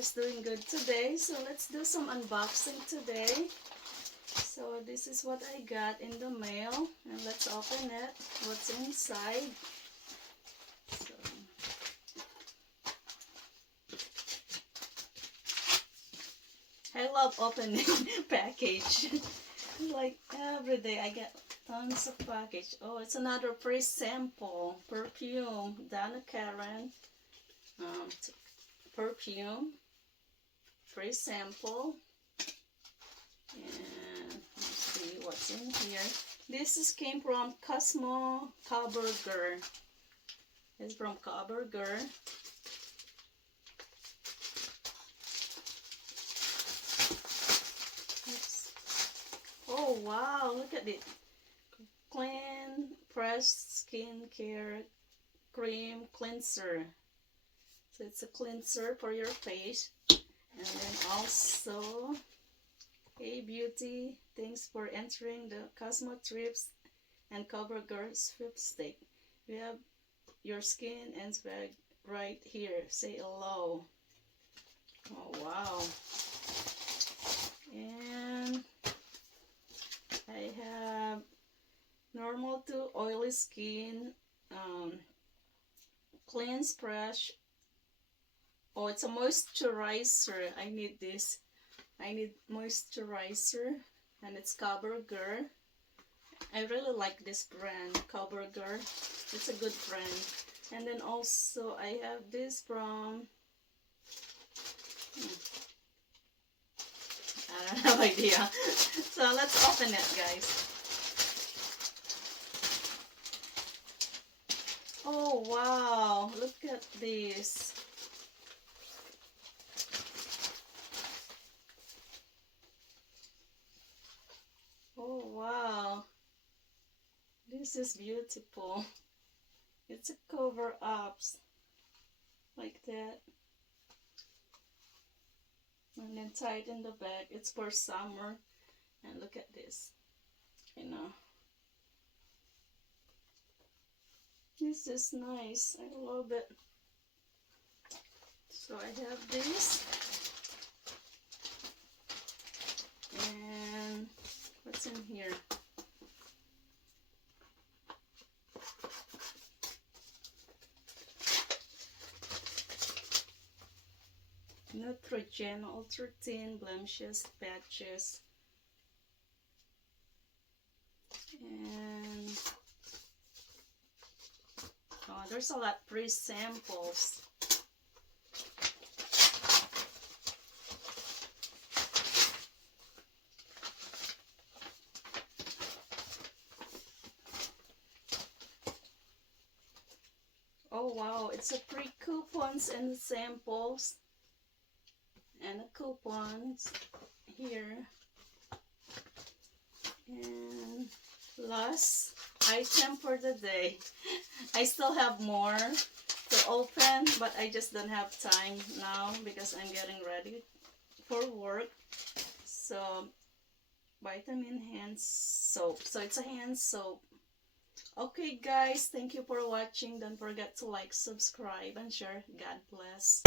is doing good today. So let's do some unboxing today. So this is what I got in the mail, and let's open it. What's inside? So, I love opening package. Like every day I get tons of package. Oh, it's another free sample perfume. Donna Karan perfume, free sample. And let's see what's in here. This came from Cosmo CoverGirl. It's from CoverGirl. Oh wow, look at it. Clean Fresh Skincare Cream Cleanser. So it's a cleanser for your face. And then also, hey beauty, thanks for entering the Cosmo Trips and CoverGirl sweepstake. We have your skin and swag right here. Say hello. Oh wow. And I have normal to oily skin, cleanse fresh. Oh, it's a moisturizer. I need this. I need moisturizer, and it's CoverGirl. I really like this brand, CoverGirl. It's a good brand. And then also I have this from I don't have idea. So let's open it, guys. Oh wow, look at this. Oh wow, this is beautiful. It's a cover ups like that, and then tied in the back. It's for summer. And look at this, this is nice. I love it. So I have this, and what's in here? Neutrogena Ultra Thin Blemishes Patches. And oh, there's a lot of free samples. Oh wow, it's a free coupons and samples. And the coupons here. And last item for the day. I still have more to open, but I just don't have time now because I'm getting ready for work. So vitamin hand soap. So it's a hand soap. Okay guys, thank you for watching. Don't forget to like, subscribe, and share. God bless.